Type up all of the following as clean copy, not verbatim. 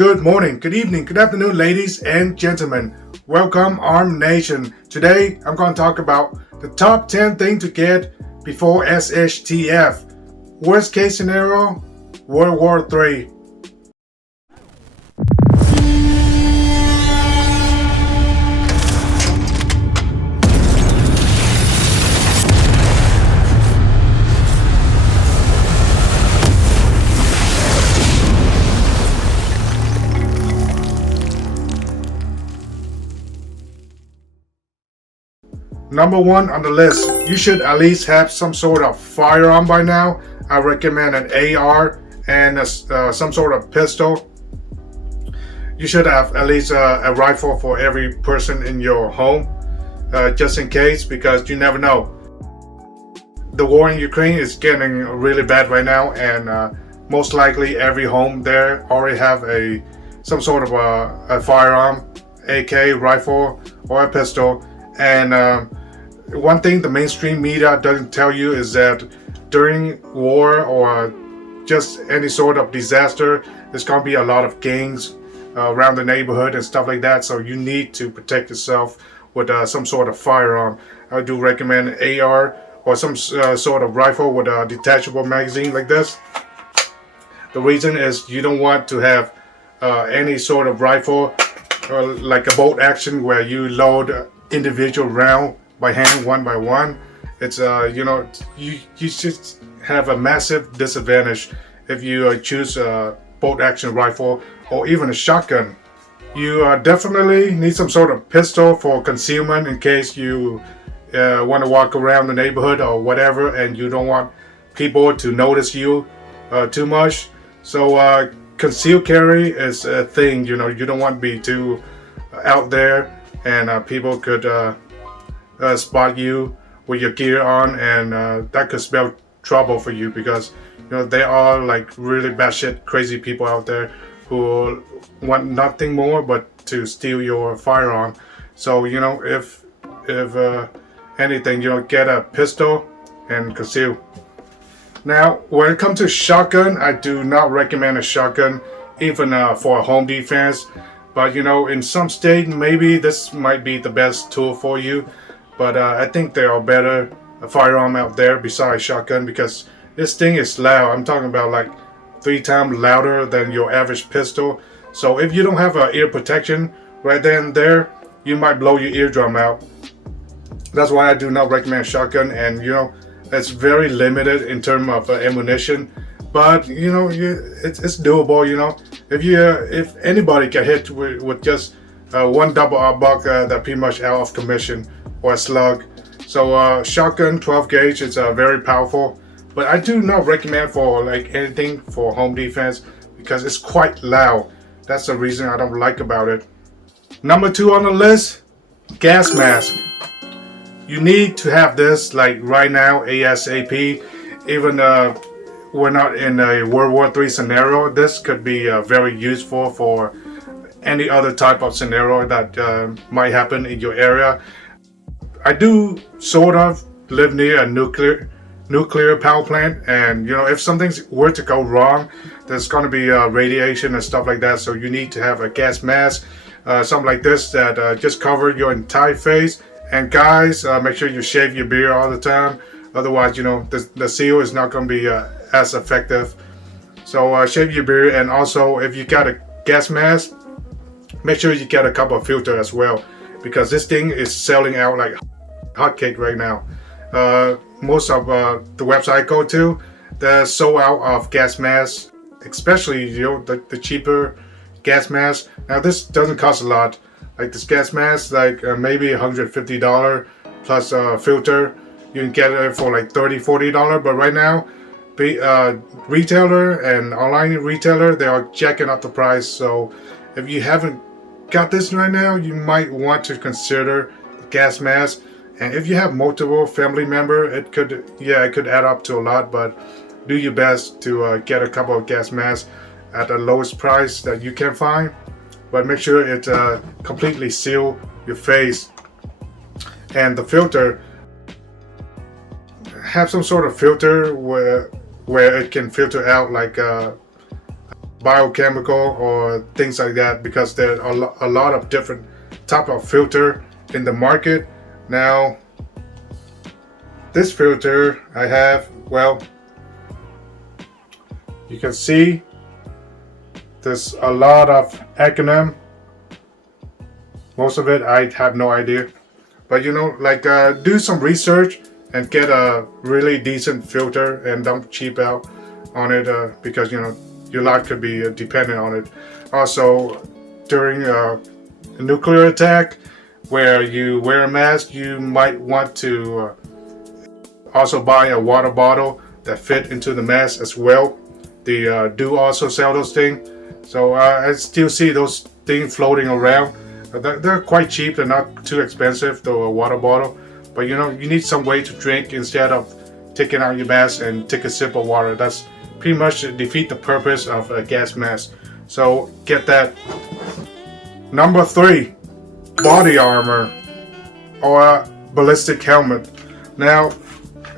Good morning, good evening, good afternoon, ladies and gentlemen. Welcome, Armed Nation. Today, I'm going to talk about the top 10 things to get before SHTF. Worst case scenario, World War III. Number one on the list, you should at least have some sort of firearm by now. I recommend an AR and some sort of pistol. You should have at least a rifle for every person in your home, just in case, because you never know. The war in Ukraine is getting really bad right now, and most likely every home there already have some sort of a firearm, AK, rifle, or a pistol. And one thing the mainstream media doesn't tell you is that during war or just any sort of disaster, there's going to be a lot of gangs around the neighborhood and stuff like that. So you need to protect yourself with some sort of firearm. I do recommend an AR or some sort of rifle with a detachable magazine like this. The reason is you don't want to have any sort of rifle like a bolt action where you load individual round by hand, one by one. It's you should have a massive disadvantage if you choose a bolt action rifle or even a shotgun. You definitely need some sort of pistol for concealment in case you want to walk around the neighborhood or whatever and you don't want people to notice you too much. So concealed carry is a thing. You don't want to be too out there, and people could spot you with your gear on, and that could spell trouble for you, because there are like really batshit crazy people out there who want nothing more but to steal your firearm. So if anything, get a pistol and conceal. Now, when it comes to shotgun, I do not recommend a shotgun, even for home defense. But in some state, maybe this might be the best tool for you. But I think there are better firearm out there besides shotgun, because this thing is loud. I'm talking about like 3 times louder than your average pistol. So if you don't have ear protection right then and there, you might blow your eardrum out. That's why I do not recommend shotgun. And it's very limited in terms of ammunition. But it's doable. If anybody can hit with just one double buck, that pretty much out of commission, or a slug. So shotgun 12 gauge is very powerful, but I do not recommend for like anything for home defense because it's quite loud. That's the reason I don't like about it. Number 2 on the list, gas mask. You need to have this like right now, ASAP. Even we're not in a World War III scenario. This could be very useful for any other type of scenario that might happen in your area. I do sort of live near a nuclear power plant, and if something were to go wrong, there's going to be radiation and stuff like that. So you need to have a gas mask, something like this that just cover your entire face. And guys, make sure you shave your beard all the time. Otherwise, the seal is not going to be as effective. So shave your beard, and also if you got a gas mask, make sure you get a couple of filter as well, because this thing is selling out like hotcake right now. Most of the website I go to, they're sold out of gas masks, especially the cheaper gas masks. Now this doesn't cost a lot. Like this gas mask, like maybe $150 plus a filter. You can get it for like $30-$40. But right now, retailer and online retailer, they are jacking up the price. So if you haven't got this right now, you might want to consider the gas mask. And if you have multiple family members, it could add up to a lot. But do your best to get a couple of gas masks at the lowest price that you can find. But make sure it completely seal your face. And the filter, have some sort of filter where it can filter out like biochemical or things like that, because there are a lot of different type of filter in the market. Now this filter I have, well, you can see there's a lot of acronym. Most of it I have no idea, but like do some research and get a really decent filter and don't cheap out on it, because your life could be dependent on it. Also, during a nuclear attack where you wear a mask, you might want to also buy a water bottle that fit into the mask as well. They do also sell those things, so I still see those things floating around. They're quite cheap. They're not too expensive, though, a water bottle. But you need some way to drink instead of taking out your mask and take a sip of water. That's pretty much defeat the purpose of a gas mask. So get that. Number 3, body armor or ballistic helmet. Now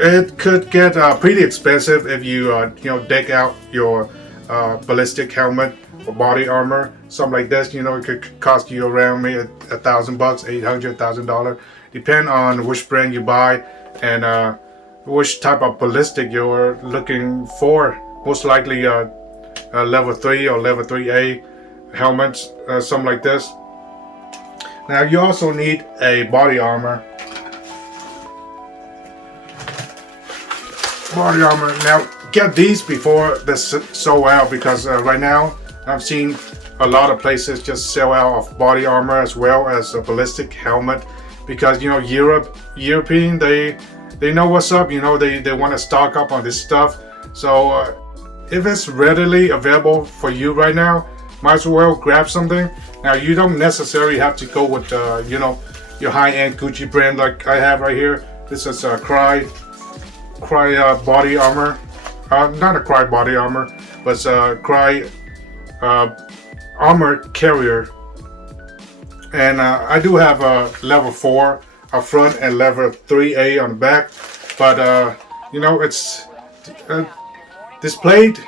it could get pretty expensive if you deck out your ballistic helmet or body armor. Something like this, it could cost you around maybe $1,000, $800,000, depend on which brand you buy and which type of ballistic you're looking for. Most likely a level 3 or level 3A helmets, something like this. Now you also need a body armor. Now get these before they sell out, because right now I've seen a lot of places just sell out of body armor as well as a ballistic helmet, because European, they know what's up. They want to stock up on this stuff. So if it's readily available for you right now, might as well grab something. Now you don't necessarily have to go with your high-end Gucci brand like I have right here. This is a Cry body armor. Not a Cry body armor, but it's a Cry armored carrier. And I do have a level 4 up front and level 3A on the back. But it's this plate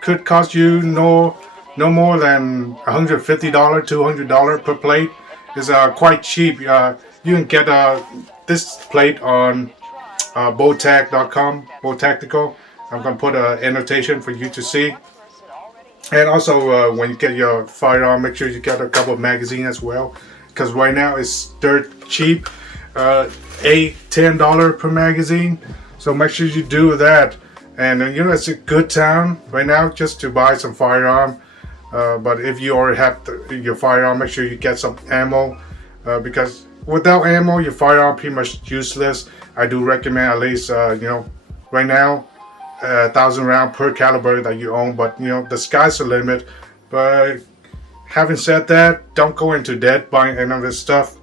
could cost you no more than $150, $200 per plate. It's quite cheap. You can get this plate on bowtag.com, Bowtactical. I'm gonna put an annotation for you to see. And also, when you get your firearm, make sure you get a couple of magazines as well, because right now it's dirt cheap, $10 per magazine. So make sure you do that. And it's a good time right now just to buy some firearm. But if you already have your firearm, make sure you get some ammo, because without ammo, your firearm pretty much useless. I do recommend at least, right now, 1,000 round per caliber that you own. But the sky's the limit. But having said that, don't go into debt buying any of this stuff.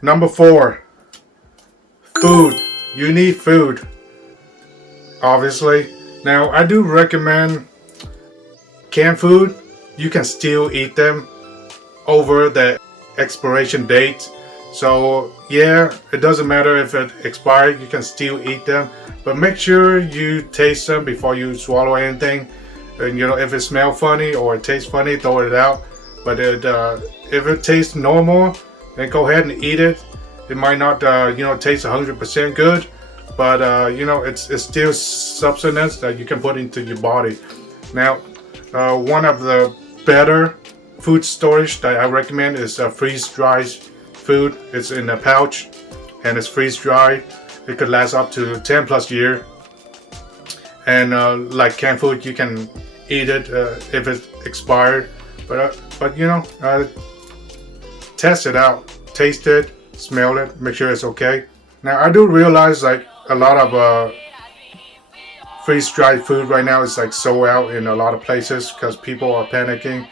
Number 4, food. You need food, obviously. Now I do recommend canned food. You can still eat them over the expiration date. So yeah, it doesn't matter if it expired, you can still eat them. But make sure you taste them before you swallow anything. And if it smells funny or it tastes funny, throw it out. But if it tastes normal, then go ahead and eat it. It might not taste 100% good, but it's still substance that you can put into your body. Now, one of the better food storage that I recommend is freeze-dried food. It's in a pouch and it's freeze-dried. It could last up to 10 plus years. And like canned food, you can eat it if it's expired. But test it out, taste it, smell it, make sure it's okay. Now I do realize like a lot of freeze-dried food right now is like sold out in a lot of places because people are panicking.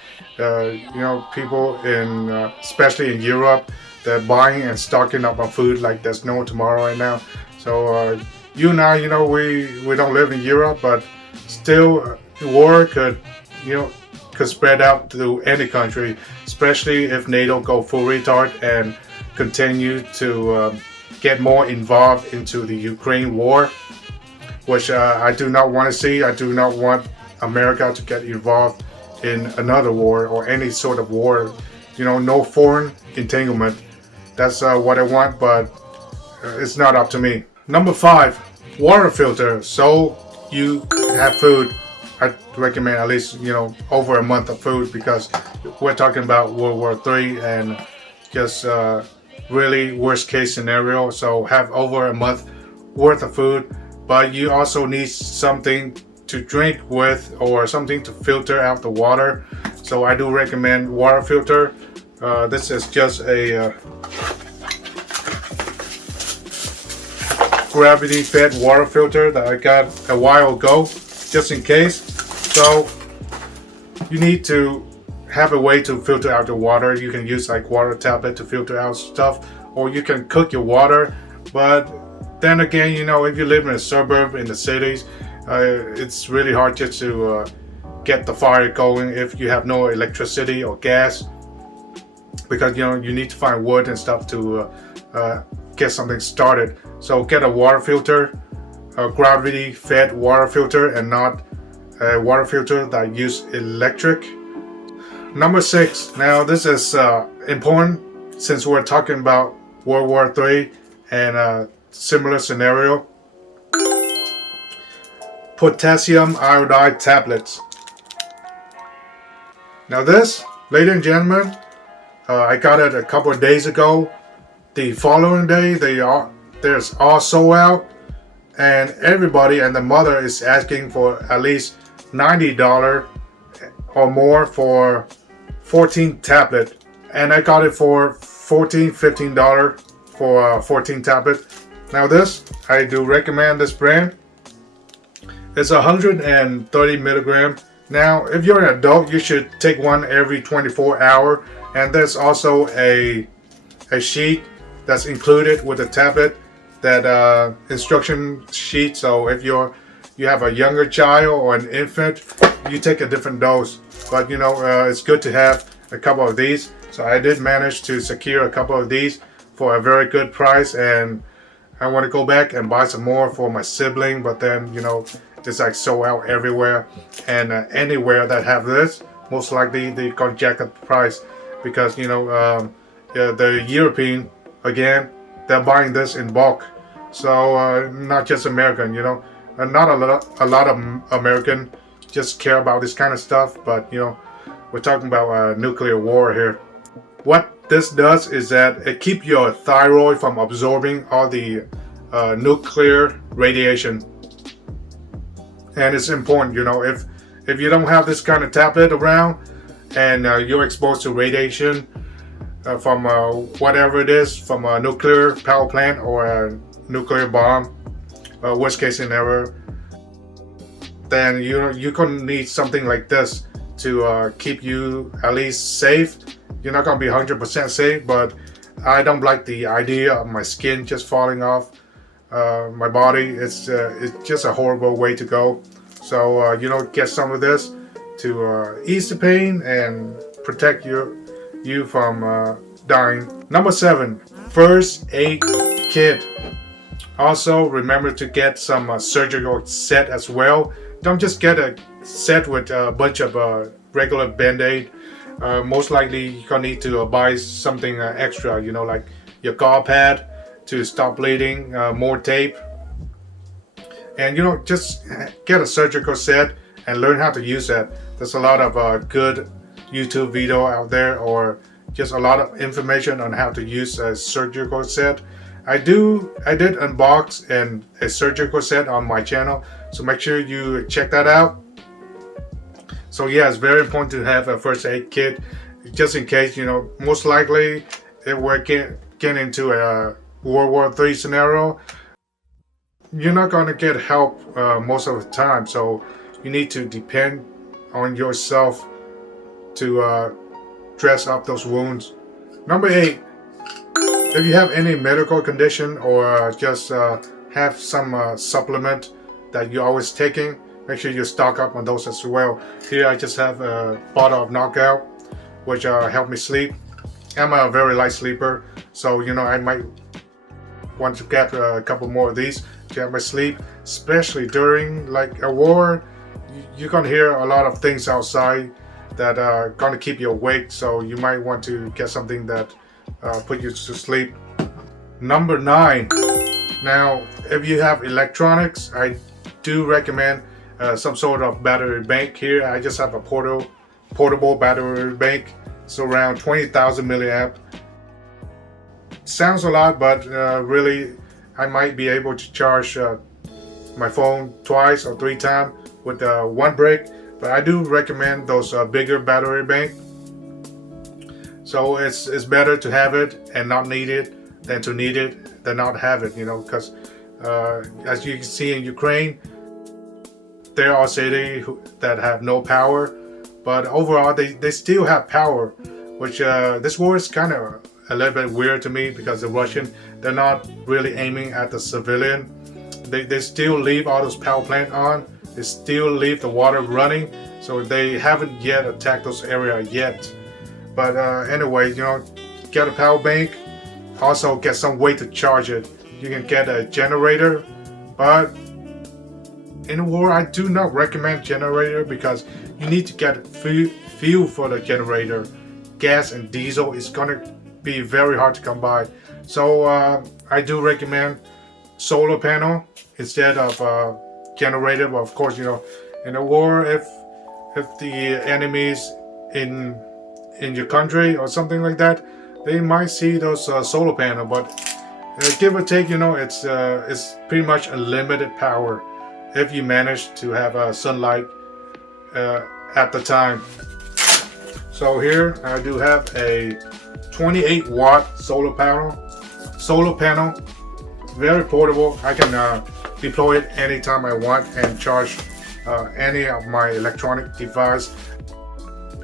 People in especially in Europe, they're buying and stocking up on food like there's no tomorrow right now. So you and I, we don't live in Europe, but still war could spread out to any country, especially if NATO go full retard and continue to get more involved into the Ukraine war, which I do not want to see. I do not want America to get involved in another war or any sort of war. No foreign entanglement. That's what I want, but it's not up to me. Number 5, water filter. So you have food. I recommend at least over a month of food, because we're talking about World War III and just really worst case scenario. So have over a month worth of food, but you also need something to drink with or something to filter out the water. So I do recommend water filter. This is just a gravity fed water filter that I got a while ago, just in case. So you need to have a way to filter out the water. You can use like water tablet to filter out stuff, or you can cook your water. But then again, if you live in a suburb in the cities, it's really hard just to get the fire going if you have no electricity or gas, because you need to find wood and stuff to get something started. So get a water filter, a gravity fed water filter, and not a water filter that use electric. Number 6. Now this is important since we're talking about World War III and a similar scenario. Potassium iodide tablets. Now this, ladies and gentlemen, I got it a couple of days ago. The following day, there's all sold out, and everybody and the mother is asking for at least $90 or more for 14 tablet, and I got it for $15 for 14 tablet. Now this, I do recommend this brand. It's 130 milligram. Now if you're an adult, you should take one every 24 hours, and there's also a sheet that's included with the tablet, that instruction sheet. So if you have a younger child or an infant, you take a different dose. But it's good to have a couple of these. So I did manage to secure a couple of these for a very good price, and I want to go back and buy some more for my sibling. But then it's like sold out everywhere, and anywhere that have this, most likely they gonna jack up the price, because the European, again, they're buying this in bulk. So not just American, not a lot of American just care about this kind of stuff, but we're talking about nuclear war here. What this does is that it keeps your thyroid from absorbing all the nuclear radiation, and it's important. If you don't have this kind of tablet around, and you're exposed to radiation from whatever it is, from a nuclear power plant or a nuclear bomb, worst case scenario, then you're gonna need something like this to keep you at least safe. You're not gonna be 100% safe, but I don't like the idea of my skin just falling off my body. It's just a horrible way to go. So get some of this to ease the pain and protect you from dying. Number 7, first aid kit. Also remember to get some surgical set as well. Don't just get a set with a bunch of regular band-aid. Most likely you're gonna need to buy something extra, like your gauze pad to stop bleeding, more tape, and just get a surgical set and learn how to use that. There's a lot of good YouTube video out there, or just a lot of information on how to use a surgical set. I did unbox a surgical set on my channel, so make sure you check that out. So yeah, it's very important to have a first aid kit, just in case. Most likely if we're getting into a World War III scenario, you're not going to get help most of the time, so you need to depend on yourself to dress up those wounds. Number 8, if you have any medical condition, or just have some supplement that you're always taking, make sure you stock up on those as well. Here I just have a bottle of Knockout, which help me sleep. I'm a very light sleeper, so I might want to get a couple more of these to help me sleep, especially during like a war. you're gonna hear a lot of things outside that are gonna keep you awake. So you might want to get something that put you to sleep. Number 9. Now, if you have electronics, I do recommend some sort of battery bank here. I just have a portable battery bank. It's around 20,000 milliamp. Sounds a lot, but really, I might be able to charge my phone twice or 3 times with one brick. But I do recommend those bigger battery bank. So it's better to have it and not need it than to need it than not have it. Because as you can see in Ukraine, there are cities that have no power, but overall they still have power. Which this war is kind of a little bit weird to me, because the Russian, they're not really aiming at the civilian. They still leave all those power plants on. They still leave the water running, so they haven't yet attacked those areas yet. But anyway, get a power bank. Also get some way to charge it. You can get a generator, but in the war I do not recommend generator, because you need to get fuel for the generator. Gas and diesel is gonna be very hard to come by. So I do recommend solar panel instead of generator. But of course, in a war, if the enemies in your country or something like that, they might see those solar panel. But give or take, it's pretty much unlimited power if you manage to have sunlight at the time. So here I do have a 28 watt solar panel, very portable. I can deploy it anytime I want and charge any of my electronic device.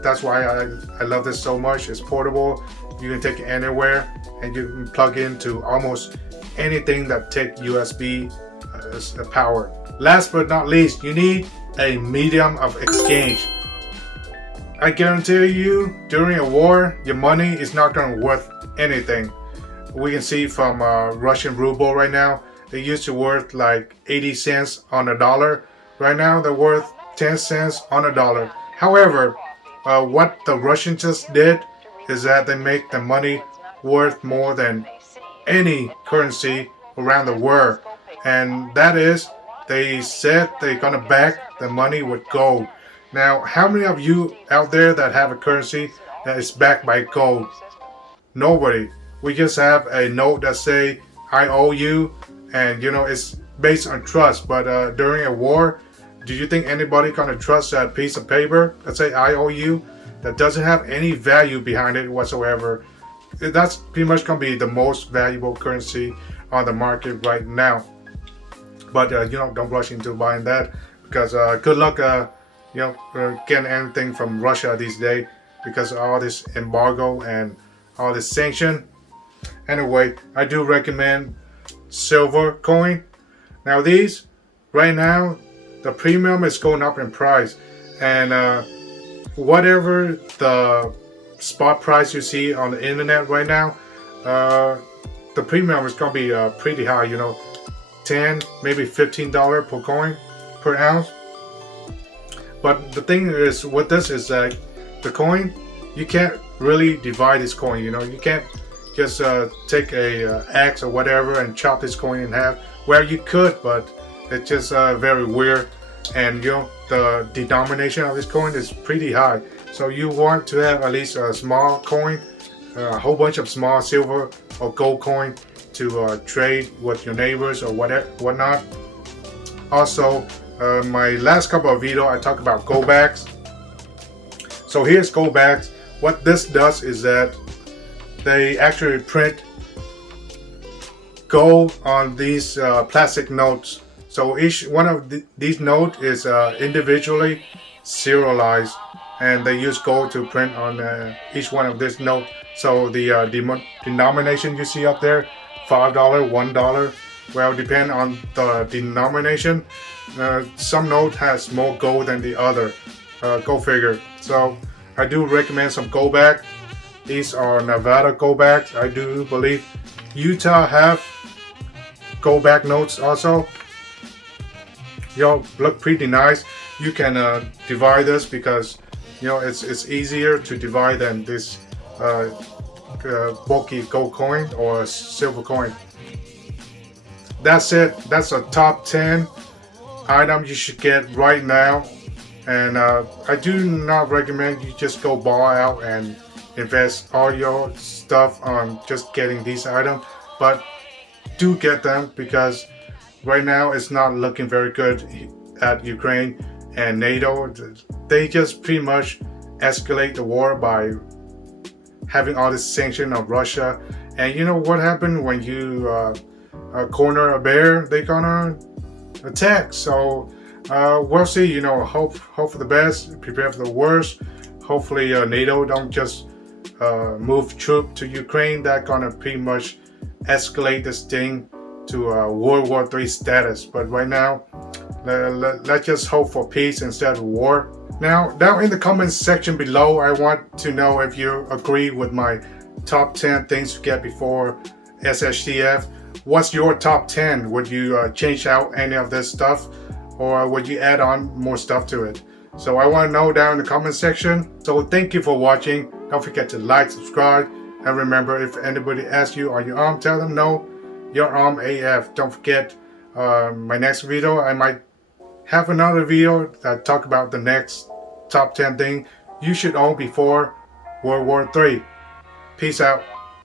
That's why I love this so much. It's portable. You can take it anywhere, and you can plug into almost anything that takes USB power. Last but not least, you need a medium of exchange. I guarantee you, during a war, your money is not going to worth anything. We can see from Russian ruble right now, they used to worth like 80 cents on a dollar. Right now, they're worth 10 cents on a dollar. However, what the Russians just did is that they make the money worth more than any currency around the world. And that is, they said they're going to back the money with gold. Now, how many of you out there that have a currency that is backed by gold? Nobody. We just have a note that say, I owe you, and it's based on trust. But during a war, do you think anybody gonna trust that piece of paper that say I owe you, that doesn't have any value behind it whatsoever? That's pretty much gonna be the most valuable currency on the market right now. But don't rush into buying that, because good luck getting anything from Russia these days, because of all this embargo and all this sanction. Anyway, I do recommend silver coin. Now these, right now, the premium is going up in price, and whatever the spot price you see on the internet right now, the premium is going to be pretty high, $10, maybe $15 per coin per ounce. But the thing is with this is that the coin, you can't really divide this coin. You can't just take a axe or whatever and chop this coin in half. Well, you could, but it's just very weird. And the denomination of this coin is pretty high. So you want to have at least a small coin, a whole bunch of small silver or gold coin to trade with your neighbors or whatnot. Also, my last couple of videos I talked about gold backs. So here's gold backs. What this does is that they actually print gold on these plastic notes. So each one of these notes is individually serialized, and they use gold to print on each one of this note. So the denomination you see up there, $5, $1, well, depend on the denomination. Some note has more gold than the other. Go figure. So I do recommend some gold back. These are Nevada gold backs. I do believe Utah have gold back notes also. Look pretty nice. you can divide this, because it's easier to divide than this bulky gold coin or silver coin. That's it. That's a top 10 item you should get right now. And I do not recommend you just go ball out and invest all your stuff on just getting these items, but do get them, because right now it's not looking very good at Ukraine and NATO. They just pretty much escalate the war by having all this sanction of Russia. And you know what happened when you corner a bear? They're gonna attack. So we'll see. Hope for the best, prepare for the worst. Hopefully NATO don't just move troops to Ukraine. That's gonna pretty much escalate this thing to World War III status. But right now, let's just hope for peace instead of war. Now, down in the comments section below, I want to know if you agree with my top 10 things to get before SHTF. What's your top 10? Would you change out any of this stuff, or would you add on more stuff to it? So I want to know down in the comment section. So thank you for watching. Don't forget to like, subscribe, and remember, if anybody asks you, are you armed? Tell them no, you're armed AF. Don't forget, my next video, I might have another video that talk about the next top 10 thing you should own before World War III. Peace out.